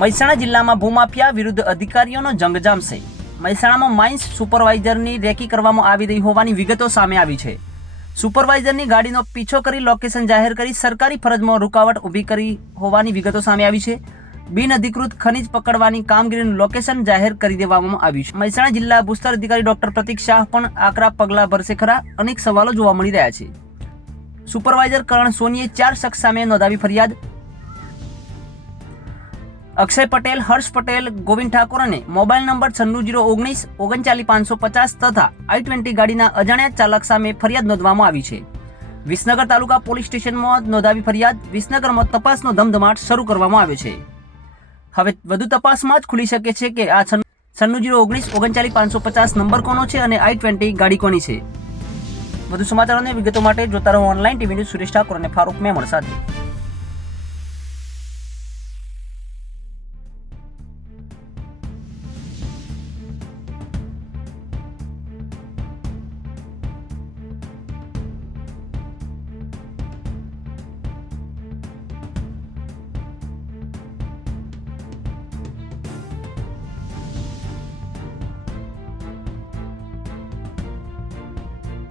મહેસાણા જિલ્લામાં ભૂમાફિયા વિરુદ્ધ અધિકારીઓનો જંગ જામશે. મહેસાણામાં માઇન્સ સુપરવાઇઝરની રેકી કરવામાં આવી રહી હોવાની વિગતો સામે આવી છે. સુપરવાઇઝરની ગાડીનો પીછો કરી લોકેશન જાહેર કરી સરકારી ફરજમાં રૂકાવટ ઊભી કરી હોવાની વિગતો સામે આવી છે. બિનઅધિકૃત ખનીજ પકડવાની કામગીરીનું લોકેશન જાહેર કરી દેવામાં આવ્યું છે. મહેસાણા જિલ્લા ભૂસ્તર અધિકારી ડોક્ટર પ્રતિક શાહ પણ આકરા પગલાં ભરશે ખરા? અનેક સવાલો જોવા મળી રહ્યા છે. સુપરવાઇઝર કરણ સોનીએ 4 શખ્સ સામે નોંધાવી ફરિયાદ. અક્ષય પટેલ, હર્ષ પટેલ, ગોવિંદ ઠાકોર અને મોબાઈલ નંબર 9619 39550 તથા i20 ગાડીના અજાણ્યા ચાલક સામે ફરિયાદ નોંધવામાં આવી છે. વિસનગર તાલુકા પોલીસ સ્ટેશનમાં નોંધાવી ફરિયાદ. વિસનગરમાં તપાસનો ધમધમાટ શરૂ કરવામાં આવ્યો છે. હવે વધુ તપાસમાં જ ખુલી શકે છે કે આ 9619 39550 નંબર કોનો છે અને i20 ગાડી કોની છે. વધુ સમાચારોની વિગતો માટે જોતા રહો online TV news Suresh Thakor અને ફારૂક મેમણ સાથે.